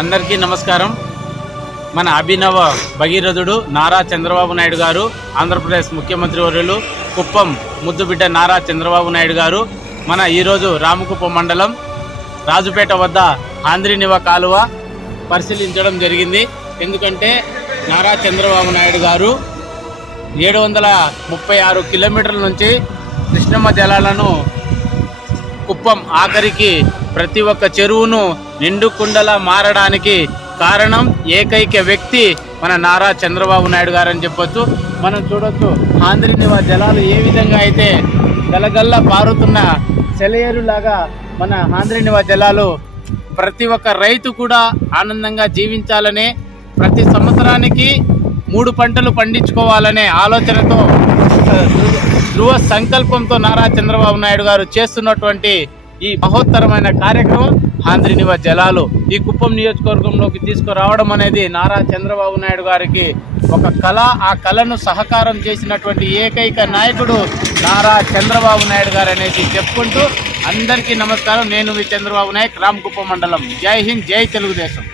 అందరికీ నమస్కారం. మన అభినవ భగీరథుడు నారా చంద్రబాబు నాయుడు గారు, ఆంధ్రప్రదేశ్ ముఖ్యమంత్రి వర్యులు కుప్పం ముద్దుబిడ్డ నారా చంద్రబాబు నాయుడు గారు మన ఈరోజు రామకుప్పం మండలం రాజుపేట వద్ద ఆంధ్రీనివ కాలువ పరిశీలించడం జరిగింది. ఎందుకంటే నారా చంద్రబాబు నాయుడు గారు 736 కిలోమీటర్ల నుంచి కృష్ణమ్మ జలాలను కుప్పం ఆఖరికి ప్రతి ఒక్క చెరువును నిండు కుండలా మారడానికి కారణం ఏకైక వ్యక్తి మన నారా చంద్రబాబు నాయుడు గారు అని చెప్పొచ్చు. మనం చూడొచ్చు ఆంధ్రీనివ జలాలు ఏ విధంగా అయితే గలగల్ల పారుతున్న సెలయేరులాగా మన ఆంధ్రీనివ జలాలు ప్రతి ఒక్క రైతు కూడా ఆనందంగా జీవించాలనే, ప్రతి సంవత్సరానికి 3 పంటలు పండించుకోవాలనే ఆలోచనతో ధృవ సంకల్పంతో నారా చంద్రబాబు నాయుడు గారు చేస్తున్నటువంటి ఈ మహోత్తరమైన కార్యక్రమం ఆంధ్రీనివ జలాలు ఈ కుప్పం నియోజకవర్గంలోకి తీసుకురావడం అనేది నారా చంద్రబాబు నాయుడు గారికి ఒక కళ. ఆ కళను సహకారం చేసినటువంటి ఏకైక నాయకుడు నారా చంద్రబాబు నాయుడు గారు అనేది చెప్పుకుంటూ అందరికీ నమస్కారం. నేను మీ చంద్రబాబు నాయక్, రామకుప్పం మండలం. జై హింద్, జై తెలుగుదేశం.